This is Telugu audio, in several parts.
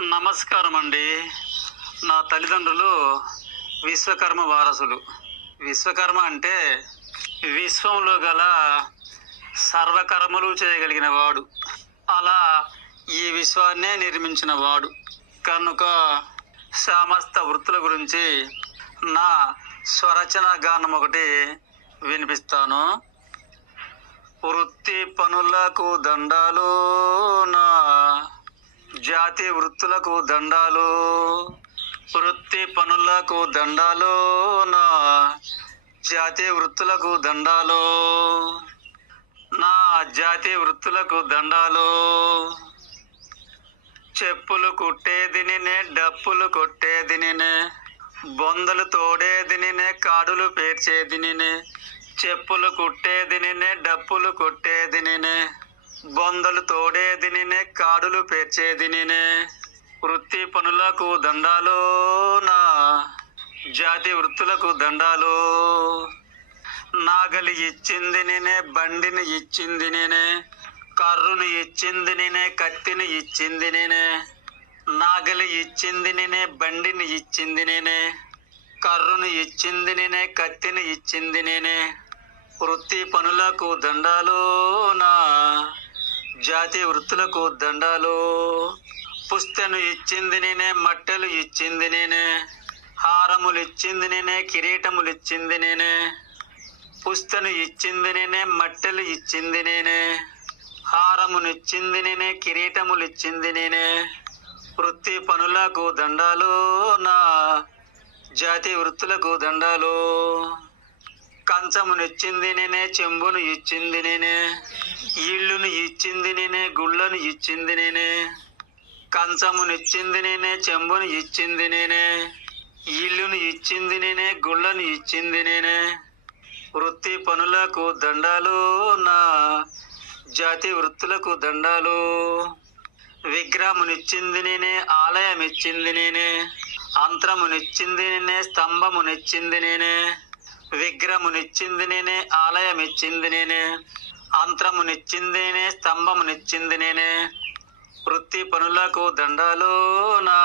నమస్కారం అండి నా తల్లిదండ్రులు విశ్వకర్మ వారసులు. విశ్వకర్మ అంటే విశ్వంలో గల సర్వకర్మలు చేయగలిగిన వాడు. అలా ఈ విశ్వాన్నే నిర్మించిన వాడు. కనుక సమస్త వృత్తుల గురించి నా స్వరచన గానం ఒకటి వినిపిస్తాను. వృత్తి పనులకు దండాలు నా జాతి వృత్తులకు దండాలు వృత్తి పనులకు దండాలు నా జాతి వృత్తులకు దండాలు నా జాతి వృత్తులకు దండాలు. చెప్పులు కుట్టేదినినే డప్పులు కొట్టేదినినే బొందలు తోడేదినినే కాడులు పేర్చేదినినే చెప్పులు కుట్టేదినినే డప్పులు కొట్టేదినినే బొందలు తోడేది నేనే కాడులు పేర్చేది నేనే వృత్తి పనులకు దండాలు నా జాతి వృత్తులకు దండాలు? నాగలి ఇచ్చింది నేనే బండిని ఇచ్చింది నేనే. కర్రును ఇచ్చింది నేనే కత్తిని ఇచ్చింది నేనే. నాగలి ఇచ్చింది నేనే బండిని ఇచ్చింది నేనే. కర్రును ఇచ్చింది నేనే కత్తిని ఇచ్చింది నేనే. వృత్తి పనులకు దండాలు నా జాతి వృత్తులకు దండాలు పుస్తను ఇచ్చింది నేనే మట్టెలు ఇచ్చింది నేనే హారములు ఇచ్చింది నేనే కిరీటములు ఇచ్చింది నేనే పుస్తను ఇచ్చింది నేనే మట్టెలు ఇచ్చింది నేనే హారమునిచ్చింది నేనే కిరీటములు ఇచ్చింది నేనే వృత్తి పనులకు దండాలు నా జాతి వృత్తులకు దండాలు కంచమునిచ్చింది నేనే చెంబును ఇచ్చింది నేనే ఇల్లు ఇచ్చింది నేనే గుళ్ళను ఇచ్చింది నేనే కంచమునిచ్చింది నేనే చెంబును ఇచ్చింది నేనే ఇల్లును ఇచ్చింది నేనే గుళ్ళను ఇచ్చింది నేనే. వృత్తి పనులకు దండాలు నా జాతి వృత్తులకు దండాలు. విగ్రహమునిచ్చింది నేనే ఆలయం ఇచ్చింది నేనే అంతరమునిచ్చింది నేనే స్తంభమునిచ్చింది నేనే విగ్రహమునిచ్చింది నేనే ఆలయం ఇచ్చింది నేనే. అంతరమునిచ్చింది స్తంభము నిచ్చింది నేనే వృత్తి పనులకు దండాలు నా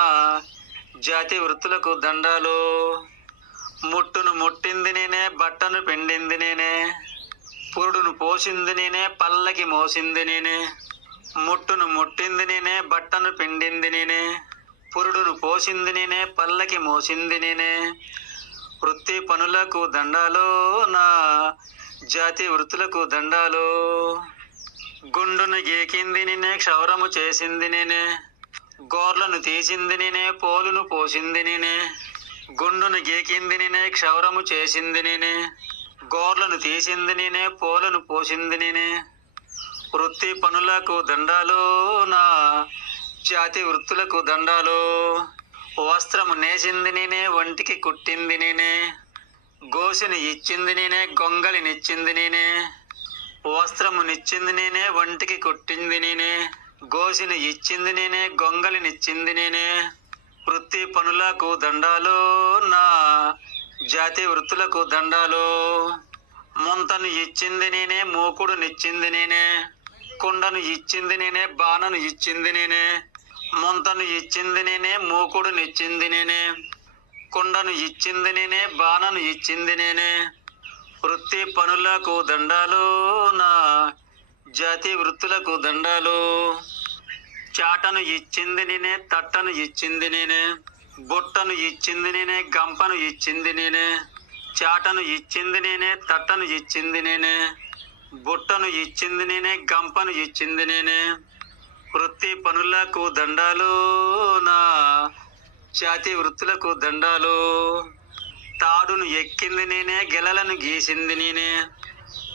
జాతి వృత్తులకు దండాలు. ముట్టును ముట్టింది నేనే బట్టను పిండింది నేనే పురుడును పోసింది నేనే పల్లకి మోసింది నేనే ముట్టును ముట్టింది నేనే బట్టను పిండింది నేనే పురుడును పోసింది నేనే పల్లకి మోసింది నేనే వృత్తి పనులకు దండాలు నా జాతి వృత్తులకు దండాలు. గుండును గీకింది నేనే క్షౌరము చేసింది నేనే. గోర్లను తీసింది నేనే పోలును పోసింది నేనే. గుండును గీకింది నేనే క్షౌరము చేసింది నేనే. గోర్లను తీసింది నేనే పోలను పోసింది నేనే. వృత్తి పనులకు దండాలు నా జాతి వృత్తులకు దండాలు. వస్త్రము నేసింది నేనే ఒంటికి కుట్టింది నేనే. గోసిని ఇచ్చింది నేనే గొంగలినిచ్చింది నేనే వస్త్రము నిచ్చింది నేనే ఒంటికి కొట్టింది నేనే గోసిని ఇచ్చింది నేనే గొంగలినిచ్చింది నేనే. వృత్తి పనులకు దండాలు నా జాతి వృత్తులకు దండాలు. ముంతను ఇచ్చింది నేనే మూకుడునిచ్చింది నేనే కుండను ఇచ్చింది నేనే బాణను ఇచ్చింది నేనే ముంతను ఇచ్చింది నేనే మూకుడునిచ్చింది నేనే. కుండను ఇచ్చింది నేనే బాణను ఇచ్చింది నేనే. వృత్తి పనులకు దండాలు నా జాతి వృత్తులకు దండాలు. చాటను ఇచ్చింది నేనే తట్టను ఇచ్చింది నేనే. బుట్టను ఇచ్చింది నేనే గంపను ఇచ్చింది నేనే. చాటను ఇచ్చింది నేనే తట్టను ఇచ్చింది నేనే. బుట్టను ఇచ్చింది నేనే గంపను ఇచ్చింది నేనే. వృత్తి పనులకు దండాలు నా జాతి వృత్తులకు దండాలు. తాడును ఎక్కింది నేనే గెలలను గీసింది నేనే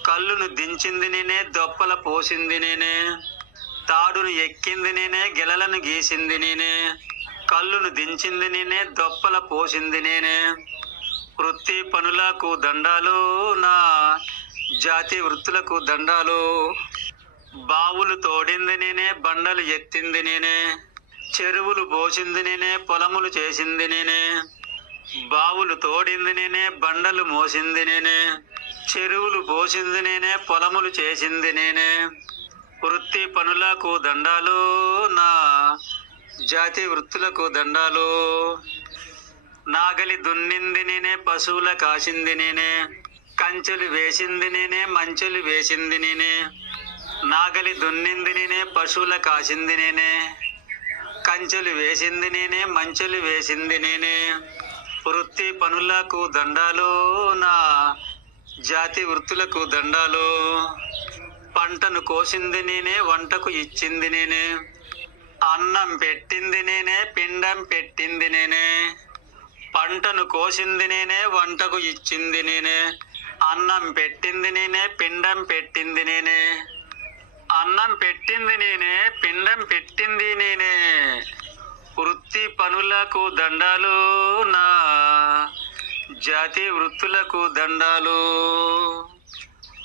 కళ్ళును దించింది నేనే దొప్పల పోసింది నేనే తాడును ఎక్కింది నేనే గెలలను గీసింది నేనే కళ్ళును దించింది నేనే దొప్పల పోసింది నేనే. వృత్తి పనులకు దండాలు నా జాతి వృత్తులకు దండాలు. బావులు తోడింది నేనే బండలు ఎత్తింది నేనే. చెరువులు పోసింది నేనే పొలములు చేసింది నేనే. బావులు తోడింది నేనే బండలు మోసింది నేనే. చెరువులు పోసింది నేనే పొలములు చేసింది నేనే. వృత్తి పనులకు దండాలు నా జాతి వృత్తులకు దండాలు. నాగలి దున్నింది నేనే పశువుల కాసింది నేనే. కంచెలు వేసింది నేనే మంచెలు వేసింది నేనే. నాగలి దున్నింది నేనే పశువుల కాసింది నేనే. కంచెలు వేసింది నేనే మంచెలు వేసింది నేనే. వృత్తి పనులకు దండాలు నా జాతి వృత్తులకు దండాలు. పంటను కోసింది నేనే వంటకు ఇచ్చింది నేనే. అన్నం పెట్టింది నేనే పిండం పెట్టింది నేనే. పంటను కోసింది నేనే వంటకు ఇచ్చింది నేనే. అన్నం పెట్టింది నేనే పిండం పెట్టింది నేనే. అన్నం పెట్టింది నేనే పిండం పెట్టింది నేనే. వృత్తి పనులకు దండాలు నా. జాతి వృత్తులకు దండాలు.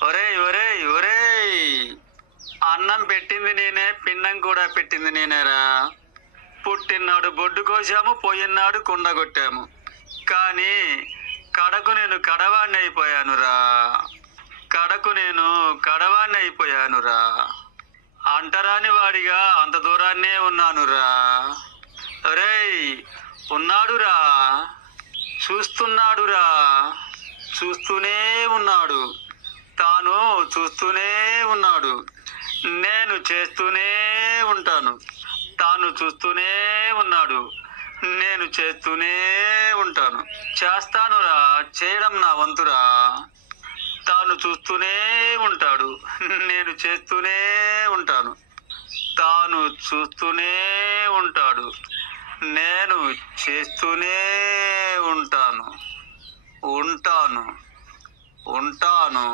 ఒరే ఒరే ఒరే అన్నం పెట్టింది నేనే పిండం కూడా పెట్టింది నేనేరా. పుట్టినాడు బొడ్డు కోసాము పోయినాడు కుండ కొట్టాము. కానీ కడకు నేను కడవాణ్ణి అయిపోయానురా కడకు నేను కడవాణ్ణి అయిపోయానురా. అంటరాని వాడిగా అంత దూరాన్నే ఉన్నానురా. రేయ్ ఉన్నాడురా. చూస్తున్నాడురా. చూస్తూనే ఉన్నాడు. తాను చూస్తూనే ఉన్నాడు. నేను చేస్తూనే ఉంటాను. తాను చూస్తూనే ఉన్నాడు. నేను చేస్తూనే ఉంటాను. చేస్తానురా. చేయడం నా వంతురా. తాను చూస్తూనే ఉంటాడు. నేను చేస్తూనే ఉంటాను. తాను చూస్తూనే ఉంటాడు. నేను చేస్తూనే ఉంటాను. ఉంటాను. ఉంటాను.